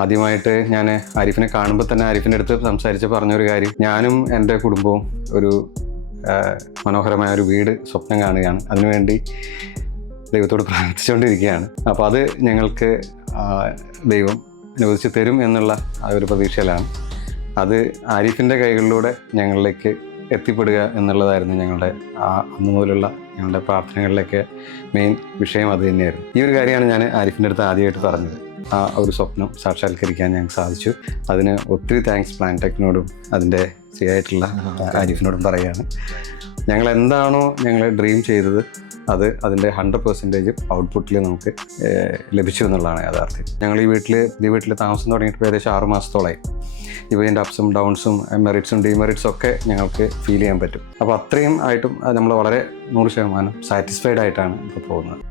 ആദ്യമായിട്ട് ഞാൻ ആരിഫിനെ കാണുമ്പോൾ തന്നെ ആരിഫിൻ്റെ അടുത്ത് സംസാരിച്ച് പറഞ്ഞൊരു കാര്യം, ഞാനും എൻ്റെ കുടുംബവും ഒരു മനോഹരമായ ഒരു വീട് സ്വപ്നം കാണുകയാണ്, അതിനുവേണ്ടി ദൈവത്തോട് പ്രാർത്ഥിച്ചുകൊണ്ടിരിക്കുകയാണ്. അപ്പോൾ അത് ഞങ്ങൾക്ക് ദൈവം അനുവദിച്ച് തരും എന്നുള്ള ആ ഒരു പ്രതീക്ഷയിലാണ്. അത് ആരിഫിൻ്റെ കൈകളിലൂടെ ഞങ്ങളിലേക്ക് എത്തിപ്പെടുക എന്നുള്ളതായിരുന്നു ഞങ്ങളുടെ അന്നു മുതലുള്ള ഞങ്ങളുടെ പ്രാർത്ഥനകളിലൊക്കെ മെയിൻ വിഷയം അത് തന്നെയായിരുന്നു. ഈ ഒരു കാര്യമാണ് ഞാൻ ആരിഫിൻ്റെ അടുത്ത് ആദ്യമായിട്ട് പറഞ്ഞത്. ആ ഒരു സ്വപ്നം സാക്ഷാത്കരിക്കാൻ ഞങ്ങൾക്ക് സാധിച്ചു. അതിന് ഒത്തിരി താങ്ക്സ് പ്ലാൻടെക്കിനോടും അതിൻ്റെ ശരിയായിട്ടുള്ള ആരിഫിനോടും പറയുകയാണ്. ഞങ്ങൾ എന്താണോ ഞങ്ങൾ ഡ്രീം ചെയ്തത് അത് അതിൻ്റെ 100% ഔട്ട്പുട്ടിൽ നമുക്ക് ലഭിച്ചു എന്നുള്ളതാണ് യാഥാർത്ഥ്യം. ഞങ്ങൾ ഈ വീട്ടിൽ താമസം തുടങ്ങിയിട്ട് ഏകദേശം 6 മാസത്തോളമായി. ഇപ്പോൾ ഇതിൻ്റെ അപ്സും ഡൗൺസും മെറിറ്റ്സും ഡിമെറിറ്റ്സും ഒക്കെ ഞങ്ങൾക്ക് ഫീൽ ചെയ്യാൻ പറ്റും. അപ്പോൾ അത്രയും ആയിട്ടും നമ്മൾ വളരെ 100% സാറ്റിസ്ഫൈഡ് ആയിട്ടാണ് ഇപ്പോൾ പോകുന്നത്.